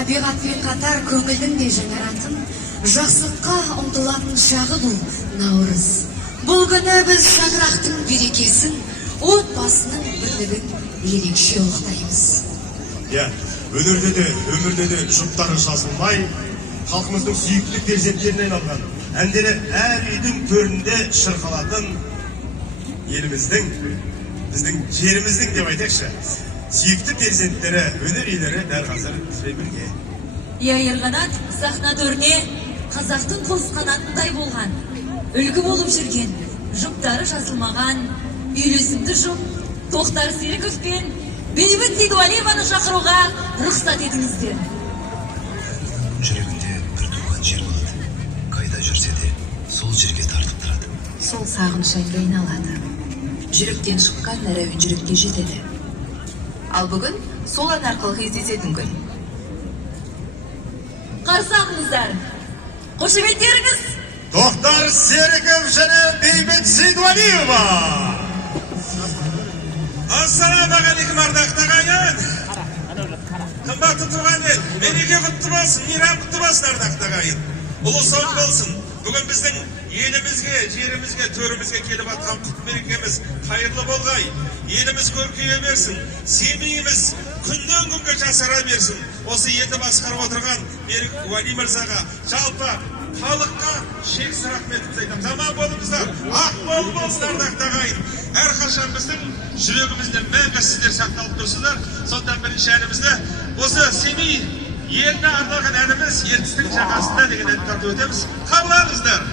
табиғатпен қатар көңілдің де жаңаратын, жақсылыққа ұмтылатын шағы бұл наурыз. Бұл күні біз шаңырақтың берекесін, отбасының бірлігін ерекше ұлықтаймыз. Өнерде де, өмірде де жұптары жазылмай, халқымыздың сүйікті перзенттеріне айналған, әндері әр үйдің төрінде шырқалатын еліміздің, біздің жеріміздің деп айтайықшы, сүйікті перзенттері, өнер иелері дәл қазір бізбен бірге. Ерқанат сахна төріне қазақтың қос қанатындай болған, үлгі болып жүрген, жұптары жазылмаған, үйлесімді жұп, Тоқтар Серіков пен Бейбіт Сейдуалиеваны шақыруға рұқсат етіңіздер. Жүрегінде бір туған жер болады. Қайда жүрсе де сол жерге тартып тұрады. Сол сағыныш әнге айналады. Жүректен шыққан нәрәуін жүрекке жетеді. Ал бүгін сол ән арқылы кездесетін күн. Қарсы алыңыздар. Қошеметтеріңіз. Тоқтар Серіков және Бейбіт Сейдуалиева. Ассалаумағалейкум ардақты ағайын. Қымбатты туған ел, мереке құтты болсын, мейрам құтты болсын ардақты ағайын. Ұлы соң болсын. Бүгін біздің елімізге, жерімізге, төрімізге келіп атқан құт мерекеміз қайырлы болғай. Еліміз көркейе берсін, семейіміз күннен күнге жасара берсін. Осы елді басқарып отырған Берік Уәли мырзаға, жалпы халыққа шексіз рахметімізді айтамыз. Аман болыңыздар, ақ болсын ардақты ағайын. Әрқашан біздің жүрегімізде мәңгі сіздер сақталып тұрсыздар. Сондықтан бірінші әнімізді осы Семей еліне арналған әніміз ертістің жағасында деген әнді тартып өтеміз. Қабыл алыңыздар.